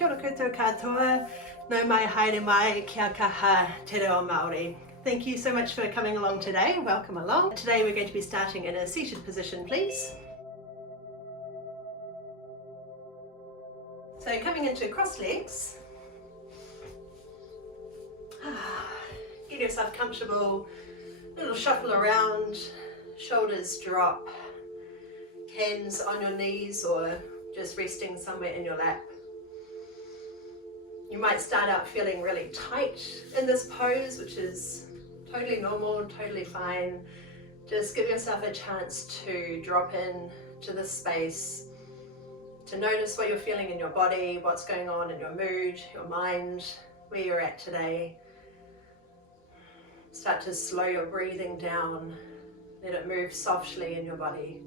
Kia ora koutou katoa, no mai haere mai, kia kaha, Te Reo Māori. Thank you so much for coming along today, welcome along. Today we're going to be starting in a seated position, please. So coming into cross legs, get yourself comfortable, a little shuffle around, shoulders drop, hands on your knees or just resting somewhere in your lap. You might start out feeling really tight in this pose, which is totally normal, totally fine. Just give yourself a chance to drop in to this space, to notice what you're feeling in your body, what's going on in your mood, your mind, where you're at today. Start to slow your breathing down, let it move softly in your body.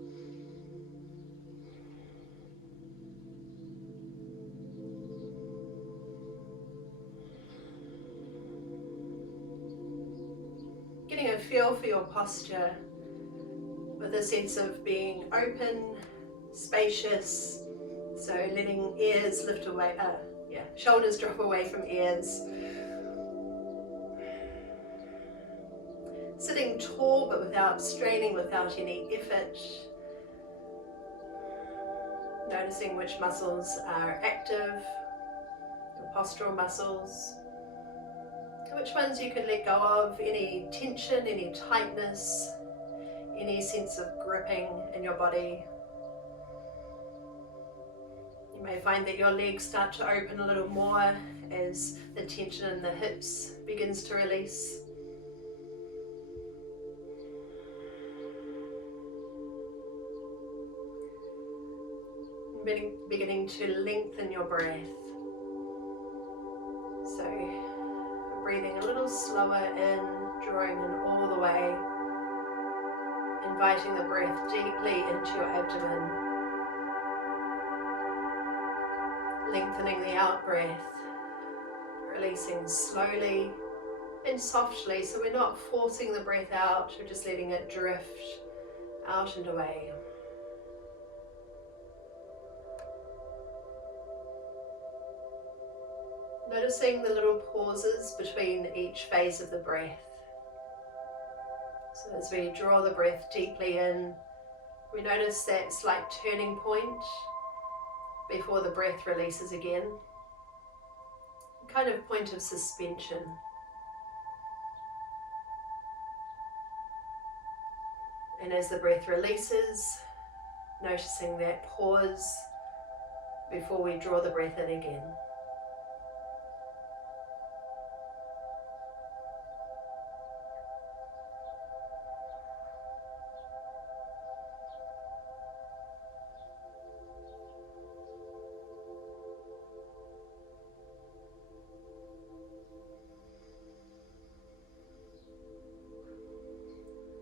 Getting a feel for your posture with a sense of being open, spacious, so letting ears lift away, shoulders drop away from ears. Sitting tall but without straining, without any effort. Noticing which muscles are active, your postural muscles. Which ones you can let go of, any tension, any tightness, any sense of gripping in your body. You may find that your legs start to open a little more as the tension in the hips begins to release. Beginning to lengthen your breath. So breathing a little slower in, drawing in all the way, inviting the breath deeply into your abdomen, lengthening the out breath, releasing slowly and softly, so we're not forcing the breath out, we're just letting it drift out and away. Noticing the little pauses between each phase of the breath. So as we draw the breath deeply in, we notice that slight turning point before the breath releases again. A kind of point of suspension. And as the breath releases, noticing that pause before we draw the breath in again.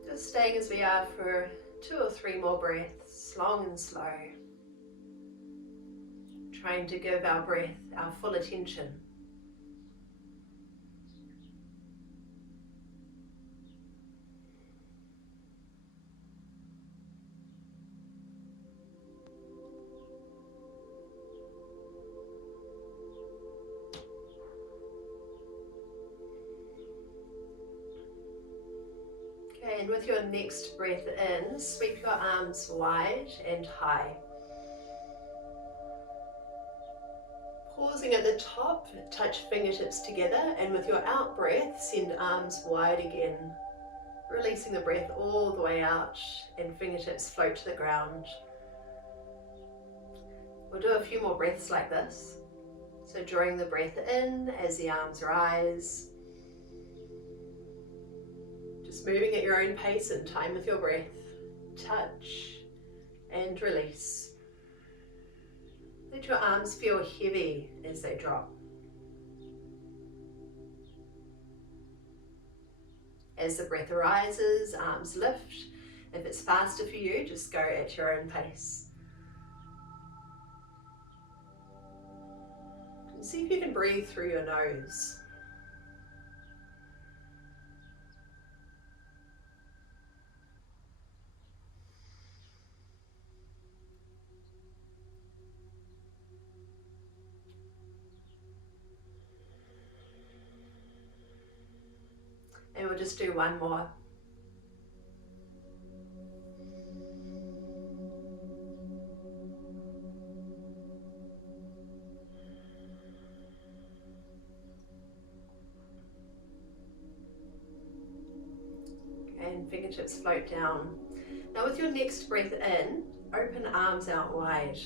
Just staying as we are for 2 or 3 more breaths, long and slow. Trying to give our breath our full attention. And with your next breath in, sweep your arms wide and high. Pausing at the top, touch fingertips together, and with your out breath, send arms wide again. Releasing the breath all the way out and fingertips float to the ground. We'll do a few more breaths like this. So drawing the breath in as the arms rise. Just moving at your own pace in time with your breath. Touch and release. Let your arms feel heavy as they drop. As the breath arises, arms lift. If it's faster for you, just go at your own pace. And see if you can breathe through your nose. just do one more. And fingertips float down. Now with your next breath in, open arms out wide.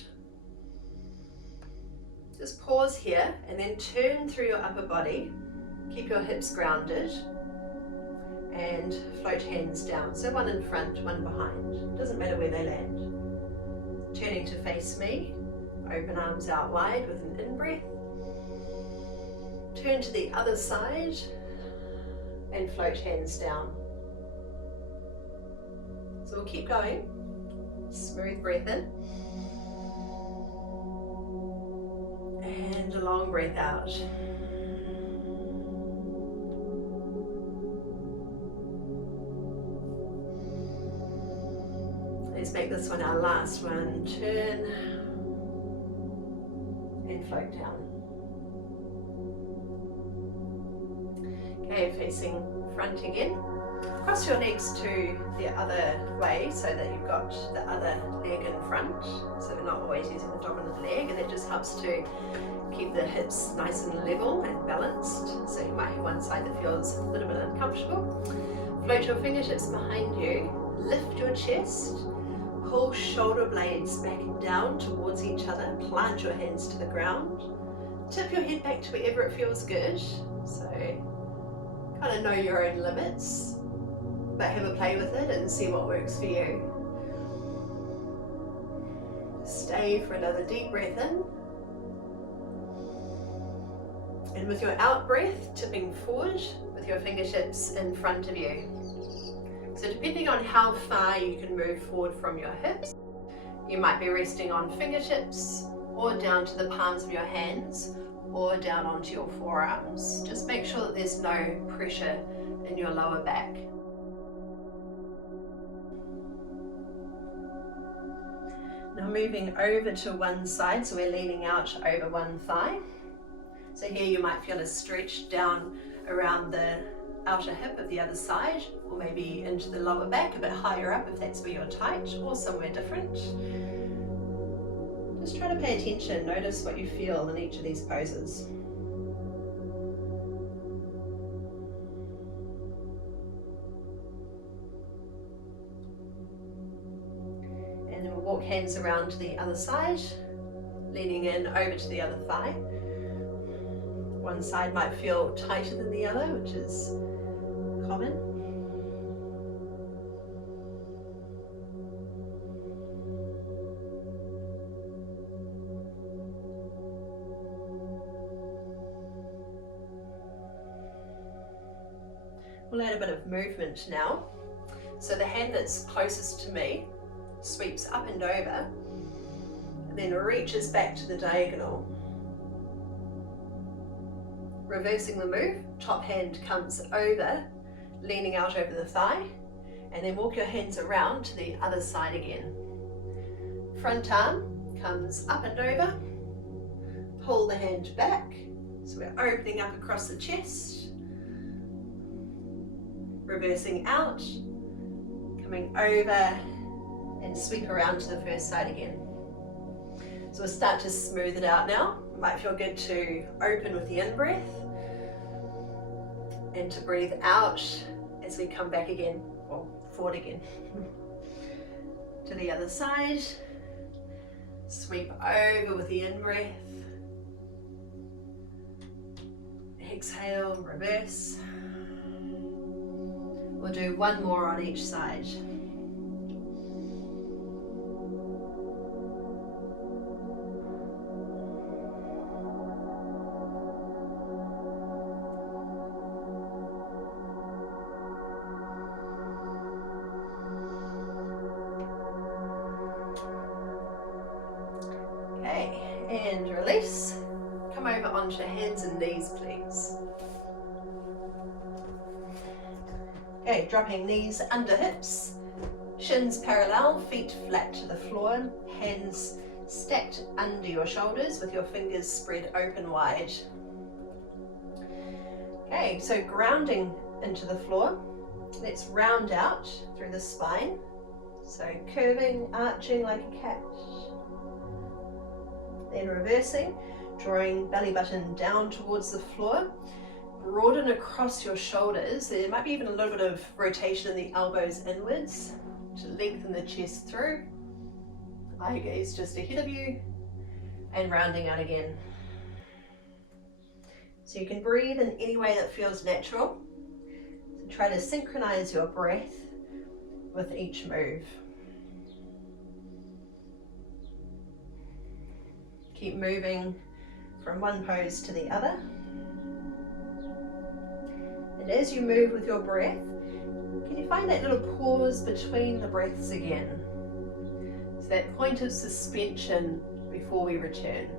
Just pause here and then turn through your upper body. Keep your hips grounded and float hands down. So one in front, one behind. Doesn't matter where they land. Turning to face me, open arms out wide with an in-breath. Turn to the other side and float hands down. So we'll keep going. Smooth breath in. And a long breath out. Let's make this one our last one. Turn and float down. Okay, facing front again. Cross your legs to the other way so that you've got the other leg in front. So we're not always using the dominant leg, and it just helps to keep the hips nice and level and balanced. So you might have one side that feels a little bit uncomfortable. Float your fingertips behind you, lift your chest, pull shoulder blades back and down towards each other, plant your hands to the ground, tip your head back to wherever it feels good. So kind of know your own limits, but have a play with it and see what works for you. Stay for another deep breath in. And with your out breath, tipping forward with your fingertips in front of you. So depending on how far you can move forward from your hips, you might be resting on fingertips or down to the palms of your hands or down onto your forearms. Just make sure that there's no pressure in your lower back. Now moving over to one side, so we're leaning out over one thigh. So here you might feel a stretch down around the outer hip of the other side, or maybe into the lower back, a bit higher up if that's where you're tight, or somewhere different. Just try to pay attention, notice what you feel in each of these poses. And then we'll walk hands around to the other side, leaning in over to the other thigh. One side might feel tighter than the other, which is common. We'll add a bit of movement now. So the hand that's closest to me sweeps up and over, and then reaches back to the diagonal. Reversing the move, top hand comes over, leaning out over the thigh, and then walk your hands around to the other side again. Front arm comes up and over, pull the hand back, so we're opening up across the chest, reversing out, coming over and sweep around to the first side again. So we'll start to smooth it out now. It might feel good to open with the in-breath and to breathe out as we come back again, or forward again. To the other side, sweep over with the in-breath, exhale, reverse. We'll do one more on each side. And release. Come over onto hands and knees, please. Okay, dropping knees under hips, shins parallel, feet flat to the floor, hands stacked under your shoulders with your fingers spread open wide. Okay, so grounding into the floor, Let's round out through the spine. So curving, arching like a cat. Then reversing, drawing belly button down towards the floor. Broaden across your shoulders. There might be even a little bit of rotation in the elbows inwards to lengthen the chest through. Eye gaze just ahead of you and rounding out again. So you can breathe in any way that feels natural. So try to synchronize your breath with each move. Keep moving from one pose to the other. And as you move with your breath, can you find that little pause between the breaths again? So that point of suspension before we return.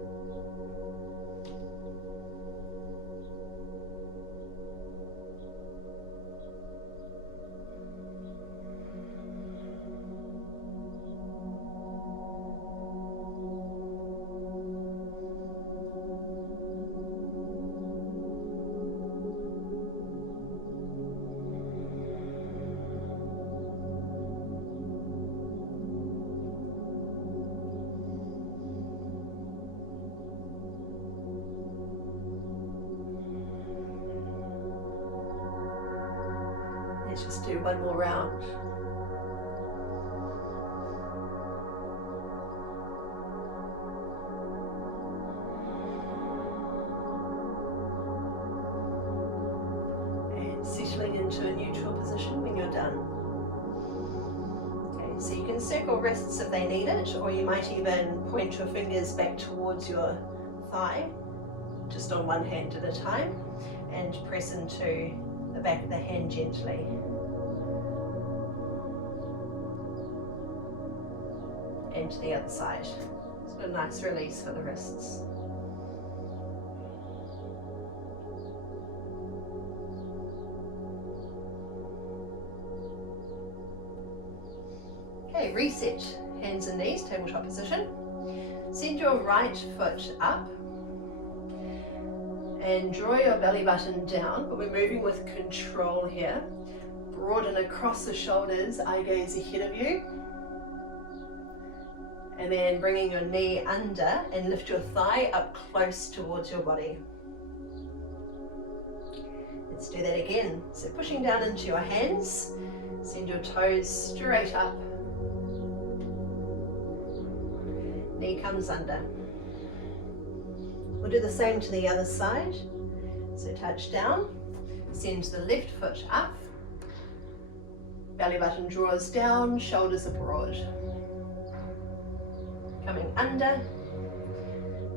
Let's just do one more round. And settling into a neutral position when you're done. Okay, so you can circle wrists if they need it, or you might even point your fingers back towards your thigh, just on one hand at a time, and press into the back of the hand gently. And to the other side. So a nice release for the wrists. Okay, reset. Hands and knees, tabletop position. Send your right foot up and draw your belly button down, but we're moving with control here. Broaden across the shoulders, eye gaze ahead of you. And then bringing your knee under and lift your thigh up close towards your body. Let's do that again. So pushing down into your hands, send your toes straight up. Knee comes under. We'll do the same to the other side. So touch down, send the left foot up, belly button draws down, shoulders are broad. Coming under,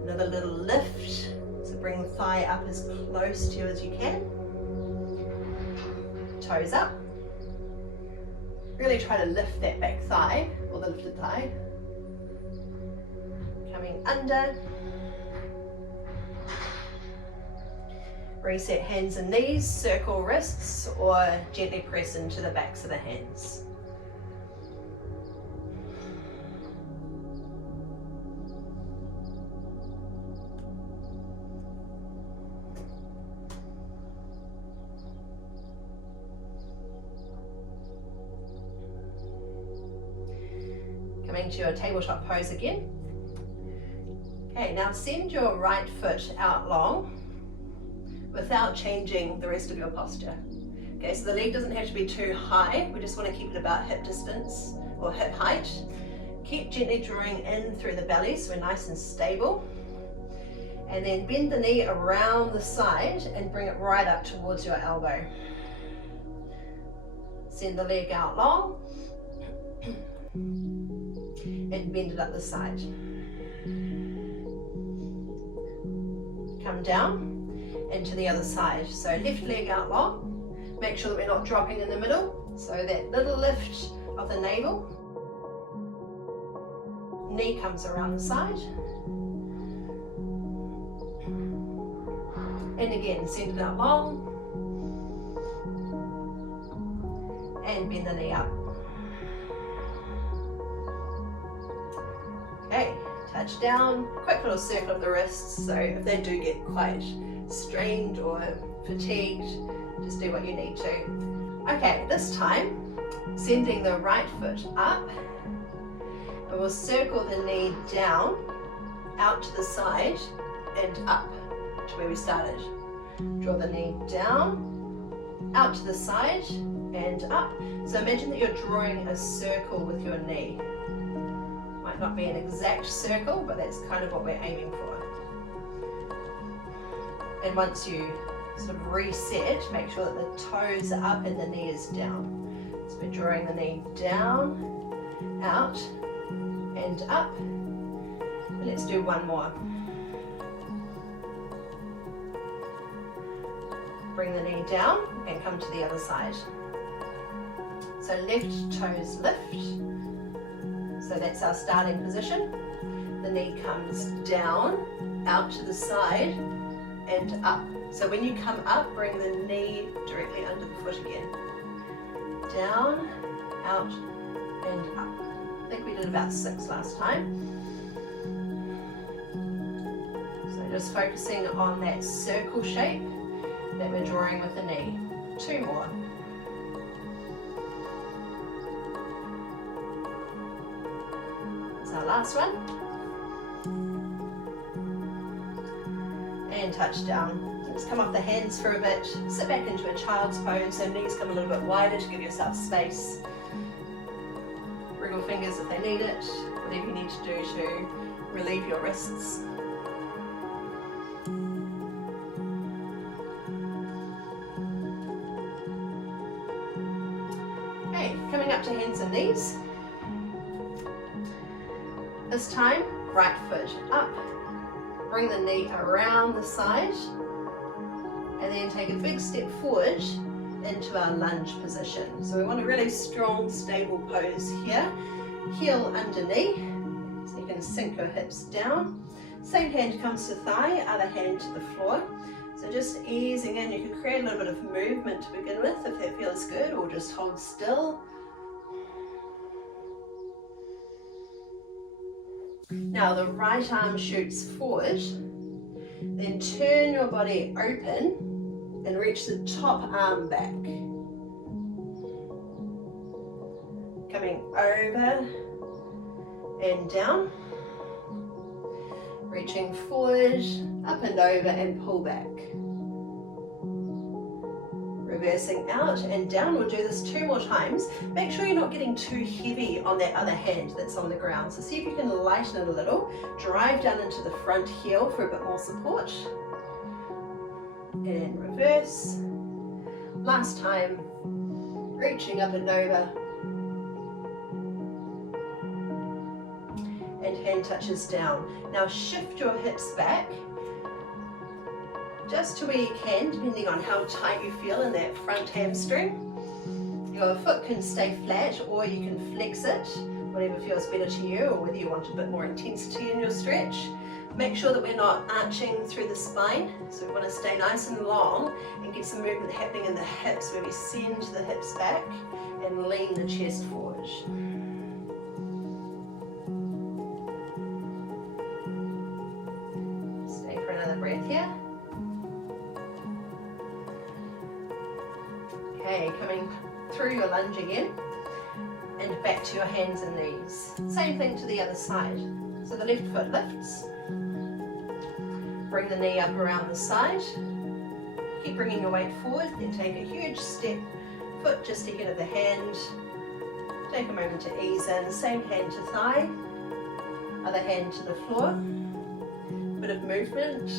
another little lift, so bring the thigh up as close to you as you can. Toes up. Really try to lift that back thigh, or the lifted thigh. Coming under. Reset hands and knees, circle wrists, or gently press into the backs of the hands. Coming to your tabletop pose again. Okay, now send your right foot out long without changing the rest of your posture. Okay, so the leg doesn't have to be too high. We just want to keep it about hip distance or hip height. Keep gently drawing in through the belly so we're nice and stable. And then bend the knee around the side and bring it right up towards your elbow. Send the leg out long and bend it up the side. Come down and to the other side. So left leg out long. Make sure that we're not dropping in the middle. So that little lift of the navel. Knee comes around the side. And again, send it out long. And bend the knee up. Okay, touch down, quick little circle of the wrists, so if they do get quite strained or fatigued, just do what you need to. Okay, this time, sending the right foot up, and we'll circle the knee down, out to the side, and up to where we started. Draw the knee down, out to the side, and up. So imagine that you're drawing a circle with your knee. Might not be an exact circle, but that's kind of what we're aiming for. And once you sort of reset, make sure that the toes are up and the knee is down. So we're drawing the knee down, out, and up. And let's do one more. Bring the knee down and come to the other side. So left toes lift. So that's our starting position. The knee comes down, out to the side, and up. So when you come up, bring the knee directly under the foot again. Down, out, and up. I think we did about 6 last time. So just focusing on that circle shape that we're drawing with the knee. 2 more. That's our last one. And touch down. Just come off the hands for a bit, sit back into a child's pose, so knees come a little bit wider to give yourself space. Wriggle fingers if they need it, whatever you need to do to relieve your wrists. Okay, coming up to hands and knees. This time, right foot up. Bring the knee around the side and then take a big step forward into our lunge position. So we want a really strong, stable pose here. Heel underneath, so you can sink your hips down. Same hand comes to thigh, other hand to the floor. So just easing in, you can create a little bit of movement to begin with if that feels good, or just hold still. Now the right arm shoots forward, then turn your body open and reach the top arm back. Coming over and down, reaching forward, up and over and pull back. Reversing out and down. We'll do this 2 more times. Make sure you're not getting too heavy on that other hand that's on the ground. So see if you can lighten it a little. Drive down into the front heel for a bit more support. And reverse. Last time, reaching up and over. And hand touches down. Now shift your hips back. Just to where you can, depending on how tight you feel in that front hamstring. Your foot can stay flat or you can flex it, whatever feels better to you, or whether you want a bit more intensity in your stretch. Make sure that we're not arching through the spine, so we want to stay nice and long and get some movement happening in the hips where we send the hips back and lean the chest forward. Stay for another breath here. Okay, coming through your lunge again and back to your hands and knees. Same thing to the other side. So the left foot lifts. Bring the knee up around the side. Keep bringing your weight forward, then take a huge step, foot just ahead of the hand. Take a moment to ease in. Same hand to thigh, other hand to the floor. Bit of movement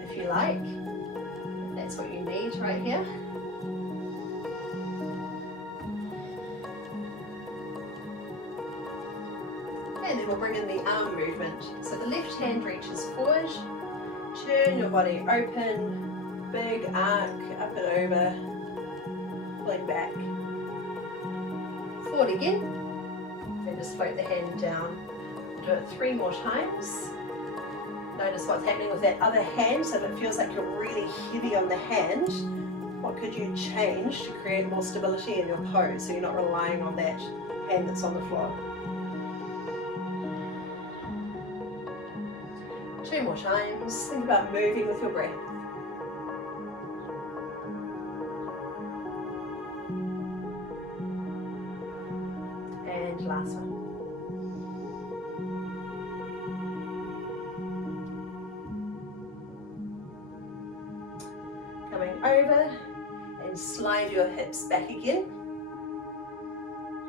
if you like, if that's what you need right here. And then we'll bring in the arm movement. So the left hand reaches forward, turn your body open, big arc, up and over, pulling back. Forward again, and just float the hand down. Do it 3 more times. Notice what's happening with that other hand, so if it feels like you're really heavy on the hand, what could you change to create more stability in your pose so you're not relying on that hand that's on the floor. 2 more times. Think about moving with your breath. last one. Coming over and slide your hips back again.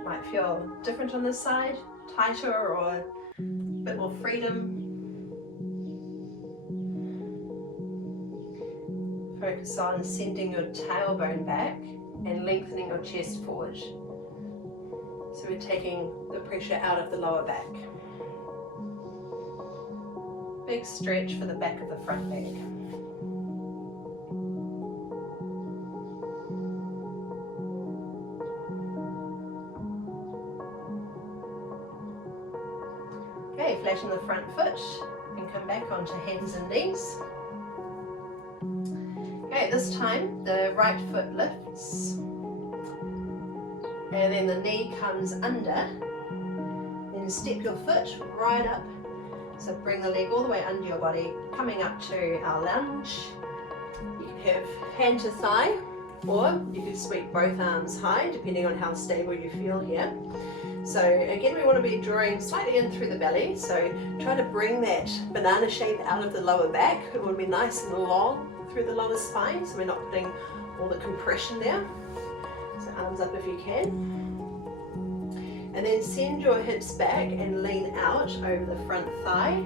Might feel different on this side, tighter or a bit more freedom. Focus on sending your tailbone back and lengthening your chest forward. So we're taking the pressure out of the lower back. Big stretch for the back of the front leg. Okay, flatten the front foot and come back onto hands and knees. Okay, this time the right foot lifts and then the knee comes under. Then step your foot right up. So bring the leg all the way under your body, coming up to our lunge. You can have hand to thigh, or you can sweep both arms high, depending on how stable you feel here. So again, we want to be drawing slightly in through the belly. So try to bring that banana shape out of the lower back. It want to be nice and long through the lower spine, so we're not putting all the compression there. So arms up if you can. And then send your hips back and lean out over the front thigh,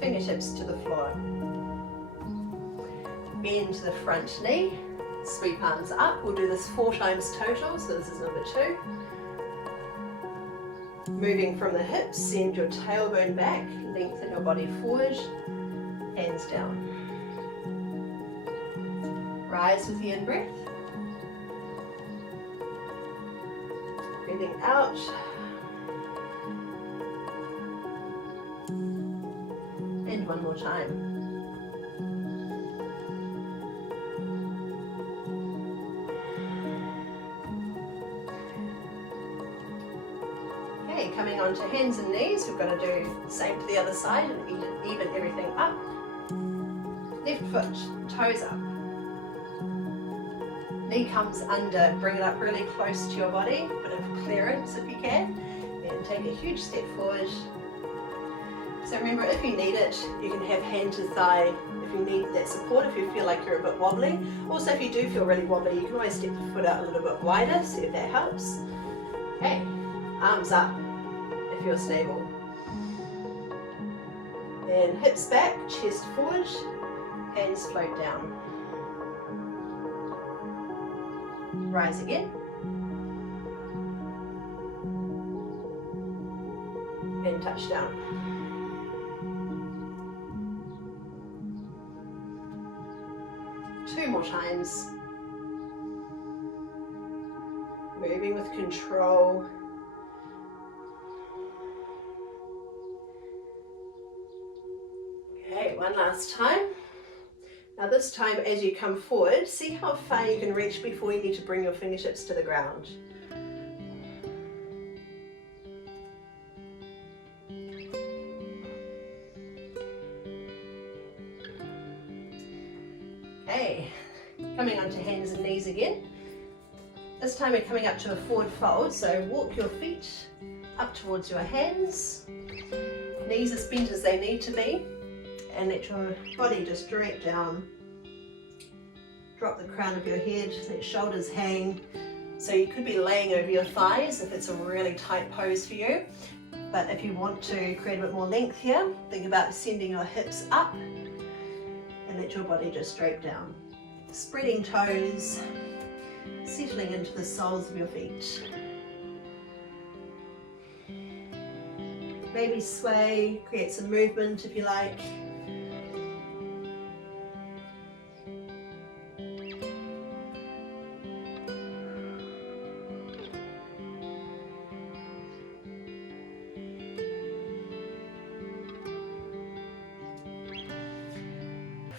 fingertips to the floor. Bend the front knee, sweep arms up. We'll do this 4 times total, so this is number 2. Moving from the hips, send your tailbone back, lengthen your body forward, hands down. Rise with the in-breath. Breathing out. And one more time. Okay, coming onto hands and knees, we've got to do the same to the other side and even everything up. Left foot, toes up. Knee comes under, bring it up really close to your body, bit of clearance if you can, and take a huge step forward. So remember, if you need it, you can have hand to thigh if you need that support, if you feel like you're a bit wobbly. Also, if you do feel really wobbly, you can always step the foot out a little bit wider, see if that helps. Okay, arms up if you're stable. And hips back, chest forward, hands float down. Rise again. And touch down. Two more times. Moving with control. Okay, one last time. Now this time as you come forward, see how far you can reach before you need to bring your fingertips to the ground. Okay, coming onto hands and knees again. This time we're coming up to a forward fold, so walk your feet up towards your hands. Knees as bent as they need to be. And let your body just drape down. Drop the crown of your head, let shoulders hang. So you could be laying over your thighs if it's a really tight pose for you. But if you want to create a bit more length here, think about sending your hips up and let your body just drape down. Spreading toes, settling into the soles of your feet. Maybe sway, create some movement if you like.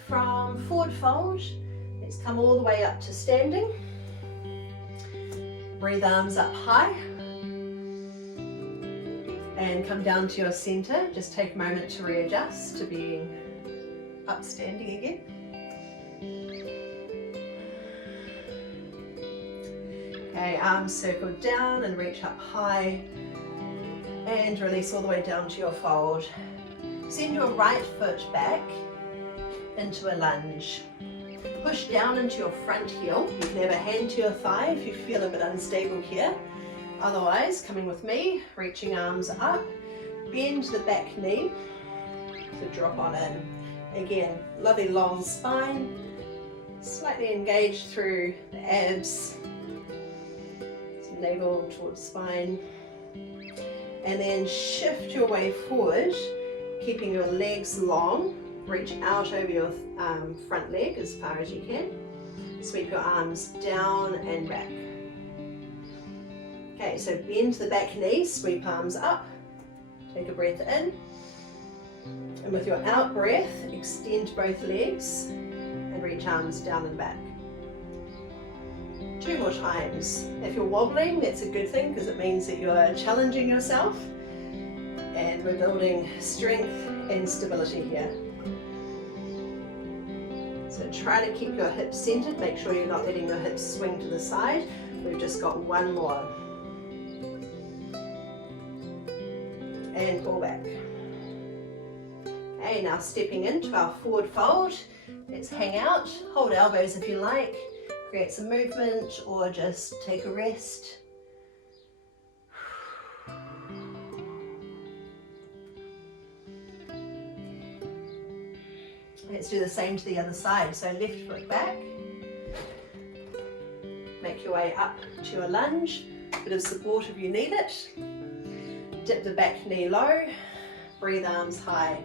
From forward fold, let's come all the way up to standing. Breathe arms up high and come down to your center. Just take a moment to readjust to being up standing again. Okay, arms circle down and reach up high. And release all the way down to your fold. Send your right foot back into a lunge. Push down into your front heel. You can have a hand to your thigh if you feel a bit unstable here. Otherwise, coming with me, reaching arms up, bend the back knee, so drop on in. Again, lovely long spine, slightly engaged through the abs, some navel towards spine, and then shift your way forward, keeping your legs long. Reach out over your front leg as far as you can. Sweep your arms down and back. Okay, so bend the back knee, sweep arms up. Take a breath in. And with your out breath, extend both legs and reach arms down and back. 2 more times. If you're wobbling, that's a good thing because it means that you're challenging yourself and we're building strength and stability here. So try to keep your hips centered. Make sure you're not letting your hips swing to the side. We've just got 1 more. And pull back. Okay, now stepping into our forward fold. Let's hang out. Hold elbows if you like. Create some movement or just take a rest. Let's do the same to the other side. So left foot back. Make your way up to your lunge. Bit of support if you need it. Dip the back knee low. Breathe arms high.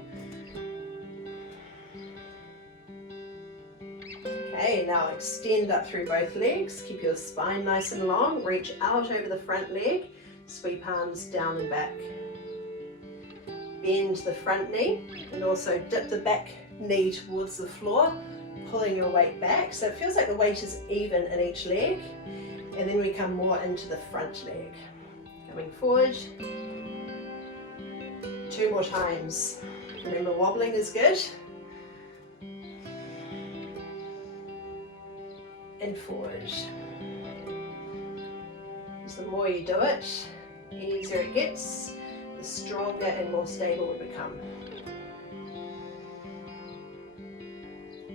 Okay, now extend up through both legs. Keep your spine nice and long. Reach out over the front leg. Sweep arms down and back. Bend the front knee and also dip the back knee towards the floor, pulling your weight back. So it feels like the weight is even in each leg. And then we come more into the front leg. Coming forward. 2 more times. Remember, wobbling is good. And forward. So the more you do it, the easier it gets, the stronger and more stable we become.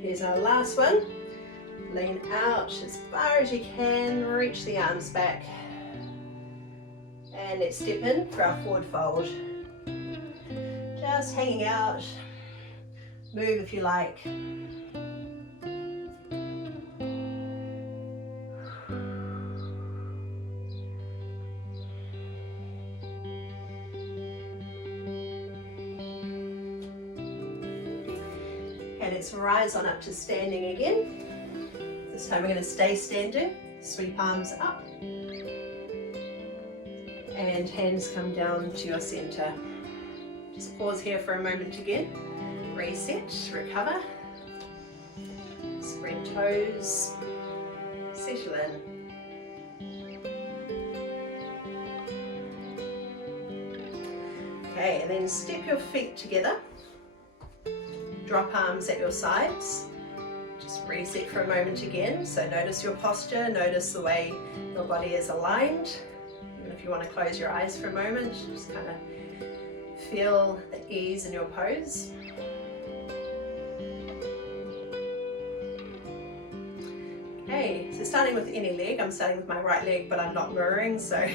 Here's our last one. Lean out as far as you can, reach the arms back. And let's step in for our forward fold. Just hanging out. Move if you like. Let's rise on up to standing again. This time we're going to stay standing. Sweep arms up. And hands come down to your center. Just pause here for a moment again. Reset, recover. Spread toes. Settle in. Okay, and then step your feet together. Drop arms at your sides. Just reset for a moment again. So notice your posture, notice the way your body is aligned. Even if you want to close your eyes for a moment, just kind of feel the ease in your pose. Okay, so starting with any leg. I'm starting with my right leg, but I'm not mirroring, so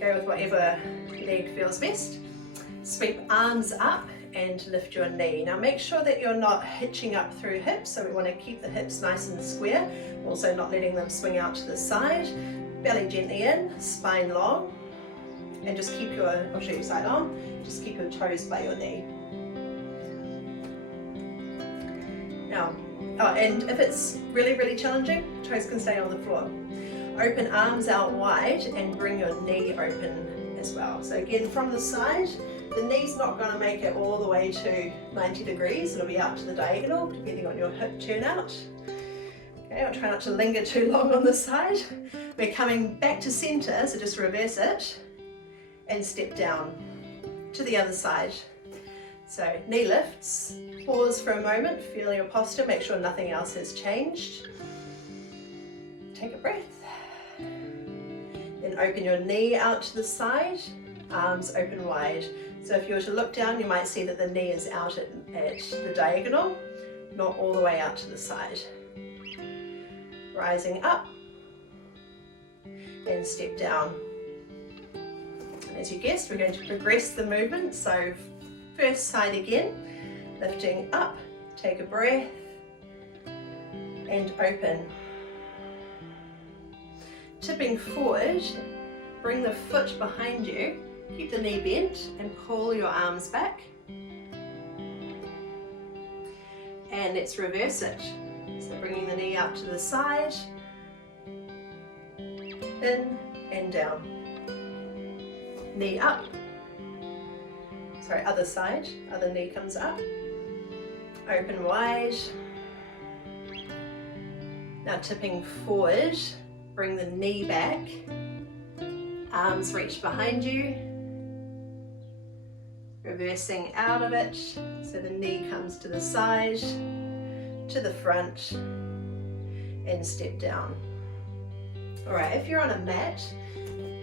go with whatever leg feels best. Sweep arms up and lift your knee. Now make sure that you're not hitching up through hips, so we want to keep the hips nice and square, also not letting them swing out to the side. Belly gently in, spine long, and just keep your, I'll show you side on, just keep your toes by your knee. Now, and if it's really, really challenging, toes can stay on the floor. Open arms out wide and bring your knee open as well. So again, from the side, the knee's not going to make it all the way to 90 degrees. It'll be out to the diagonal, depending on your hip turnout. Okay, I'll try not to linger too long on this side. We're coming back to center, so just reverse it and step down to the other side. So knee lifts, pause for a moment, feel your posture, make sure nothing else has changed. Take a breath. Then open your knee out to the side, arms open wide. So if you were to look down, you might see that the knee is out at the diagonal, not all the way out to the side. Rising up and step down. And as you guessed, we're going to progress the movement. So first side again, lifting up, take a breath and open. Tipping forward, bring the foot behind you, keep the knee bent and pull your arms back. And let's reverse it. So bringing the knee out to the side, in and down. Knee up. Sorry, other side, other knee comes up. Open wide. Now tipping forward, bring the knee back. Arms reach behind you. Reversing out of it, so the knee comes to the side, to the front, and step down. Alright, if you're on a mat,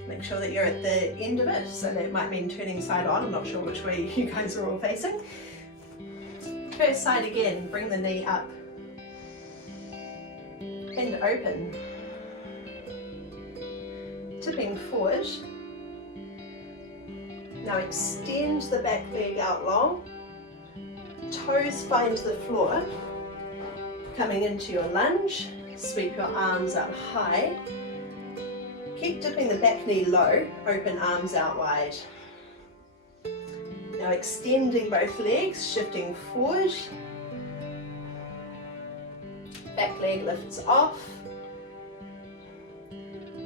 make sure that you're at the end of it, so that might mean turning side on. I'm not sure which way you guys are all facing. First side again, bring the knee up and open. Tipping forward. Now extend the back leg out long, toes find the floor, coming into your lunge, sweep your arms up high, keep dipping the back knee low, open arms out wide. Now extending both legs, shifting forward, back leg lifts off,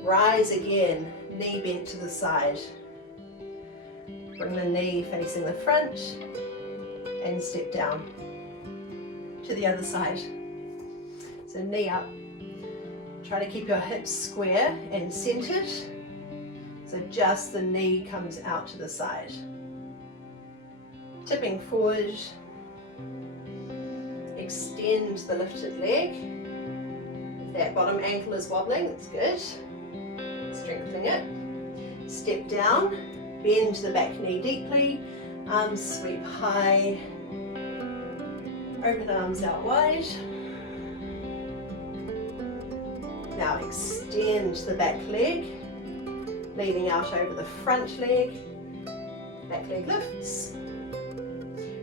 rise again, knee bent to the side. Bring the knee facing the front and step down to the other side. So knee up. Try to keep your hips square and centered. So just the knee comes out to the side. Tipping forward. Extend the lifted leg. If that bottom ankle is wobbling, that's good. Strengthening it. Step down. Bend the back knee deeply, arms sweep high, open arms out wide. Now extend the back leg, leading out over the front leg, back leg lifts,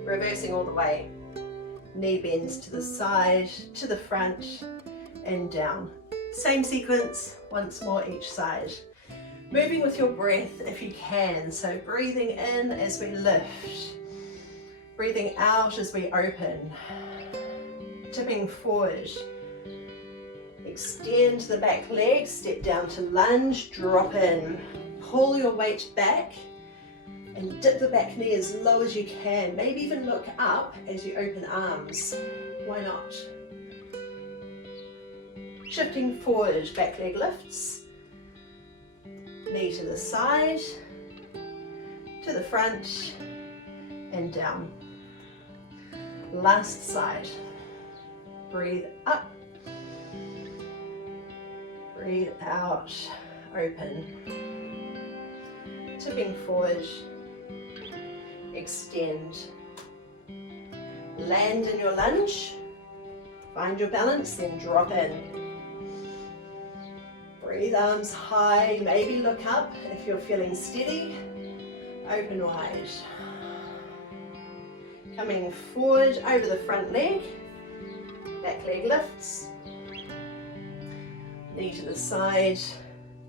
reversing all the way. Knee bends to the side, to the front, and down. Same sequence, once more each side. Moving with your breath if you can, so breathing in as we lift, breathing out as we open, tipping forward, extend the back leg, step down to lunge, drop in, pull your weight back and dip the back knee as low as you can, maybe even look up as you open arms, why not? Shifting forward, back leg lifts, knee to the side, to the front, and down. Last side. Breathe up, breathe out, open. Tipping forward, extend. Land in your lunge, find your balance, then drop in. Breathe arms high, maybe look up if you're feeling steady. Open wide. Coming forward over the front leg, back leg lifts. Knee to the side,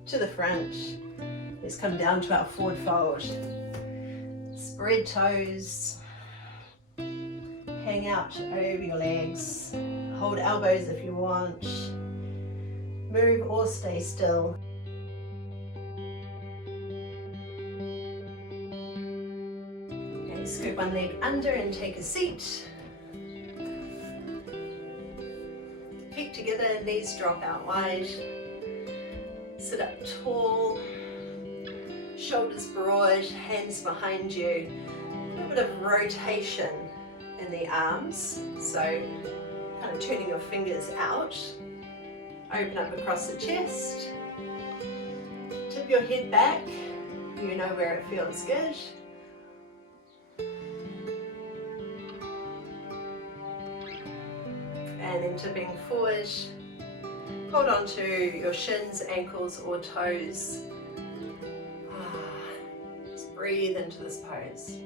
to the front. Let's come down to our forward fold. Spread toes. Hang out over your legs. Hold elbows if you want. Move or stay still. Okay, scoop one leg under and take a seat. Feet together, knees drop out wide. Sit up tall. Shoulders broad, hands behind you. A little bit of rotation in the arms, so kind of turning your fingers out. Open up across the chest, tip your head back, You know where it feels good. And then tipping forward, hold on to your shins, ankles or toes. Just breathe into this pose.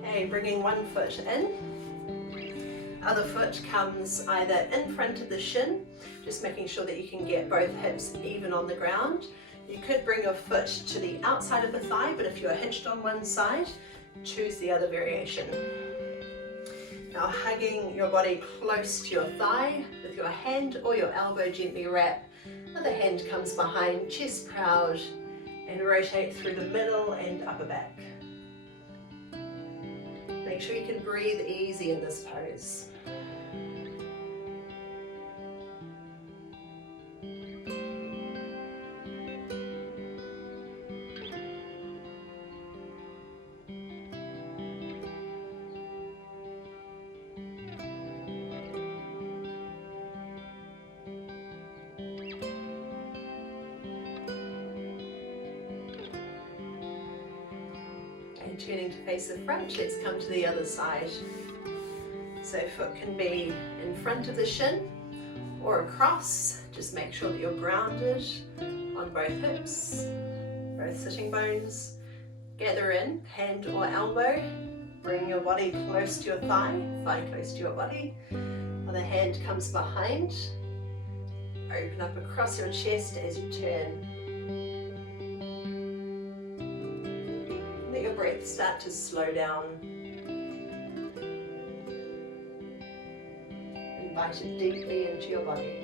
Okay, bringing one foot in. Other foot comes either in front of the shin, just making sure that you can get both hips even on the ground. You could bring your foot to the outside of the thigh, but if you're hinged on one side, choose the other variation. Now hugging your body close to your thigh with your hand or your elbow gently wrap. Other hand comes behind, chest proud, and rotate through the middle and upper back. Make sure you can breathe easy in this pose. And turning to face the front, let's come to the other side. So foot can be in front of the shin or across. Just make sure that you're grounded on both hips, both sitting bones. Gather in, hand or elbow. Bring your body close to your thigh, thigh close to your body. Other hand comes behind. Open up across your chest as you turn. Let your breath start to slow down. Invite it deeply into your body.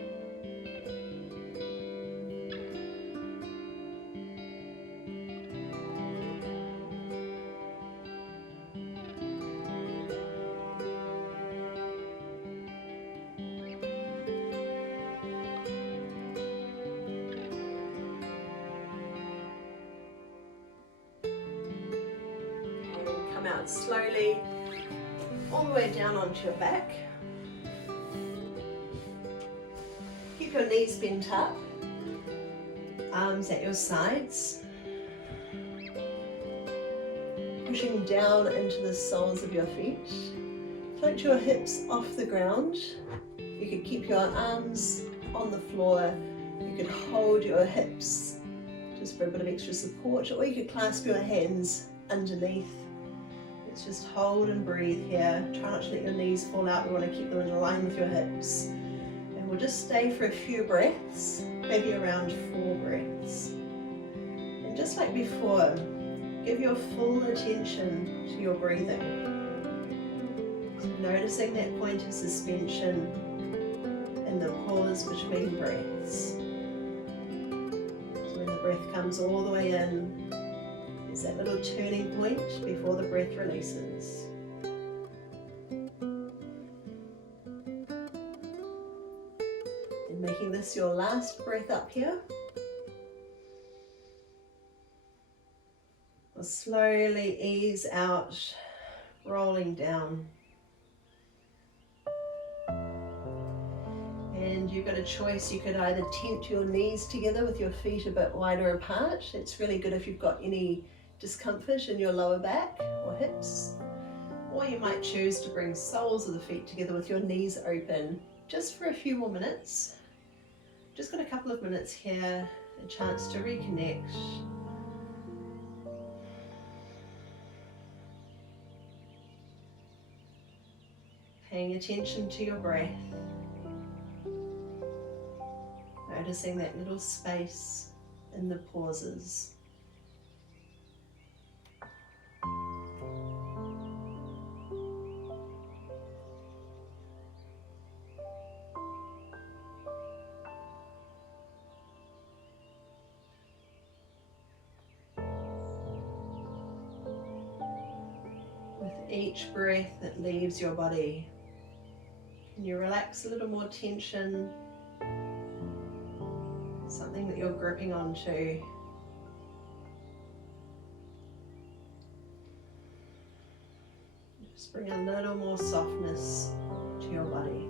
Come out slowly, all the way down onto your back. Keep your knees bent up, arms at your sides. Pushing down into the soles of your feet. Float your hips off the ground. You could keep your arms on the floor. You could hold your hips just for a bit of extra support, or you could clasp your hands underneath. Let's just hold and breathe here. Try not to let your knees fall out. We want to keep them in line with your hips. And we'll just stay for a few breaths, maybe around 4 breaths. And just like before, give your full attention to your breathing. So noticing that point of suspension and the pause between breaths. So when the breath comes all the way in, there's that little turning point before the breath releases. And making this your last breath up here. We'll slowly ease out, rolling down. And you've got a choice. You could either tent your knees together with your feet a bit wider apart. It's really good if you've got any discomfort in your lower back or hips. Or you might choose to bring soles of the feet together with your knees open just for a few more minutes. Just got a couple of minutes here, a chance to reconnect. Paying attention to your breath. Noticing that little space in the pauses. With each breath that leaves your body, can you relax a little more tension? Something that you're gripping onto. Just bring a little more softness to your body.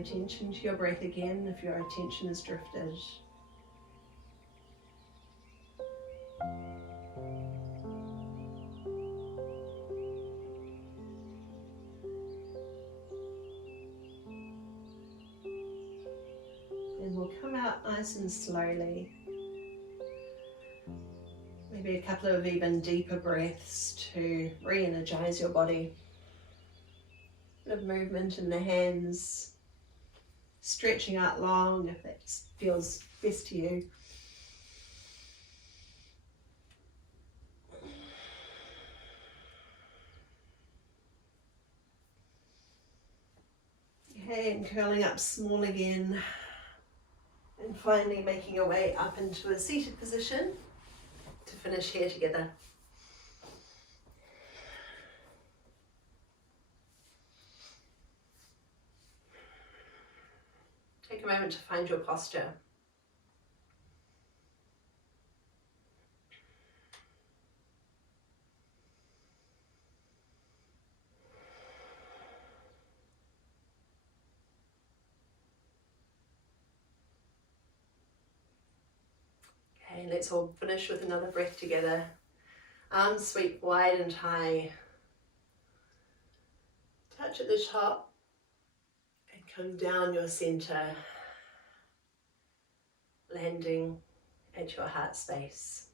attention to your breath again if your attention is drifted. And we'll come out nice and slowly. Maybe a couple of even deeper breaths to re-energize your body. Bit of movement in the hands, stretching out long if that feels best to you. Okay, and curling up small again. And finally making your way up into a seated position to finish here together. Take a moment to find your posture. Okay, let's all finish with another breath together. Arms sweep wide and high. Touch at the top and come down your center, landing at your heart space.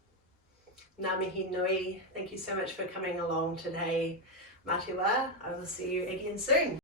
Ngā mihi nui, thank you so much for coming along today. Mā te wā, I will see you again soon.